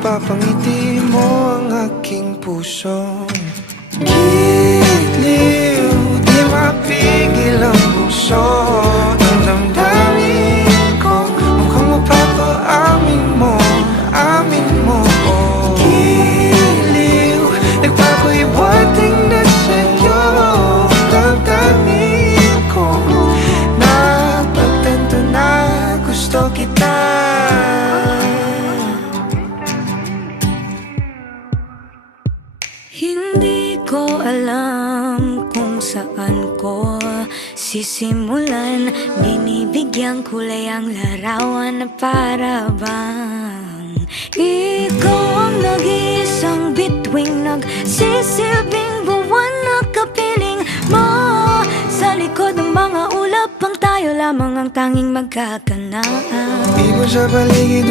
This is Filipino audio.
napapangiti mo ang aking puso. Giliw, di mapigil ang puso ng damdamin ko. Mukhang mapapaamin mo, amin mo. Giliw, nagpapahiwating na sa'yo damdamin ko. Napagtanto na gusto kita. Hindi ko alam kung saan ko sisimulan. Binibigyan kulay ang larawan na para bang ikaw ang nag-iisang bituing, nagsisilbing buwan na kapiling mo. Sa likod ng mga ulap ang tayo lamang ang tanging magkakanaan. Ibon sa paligid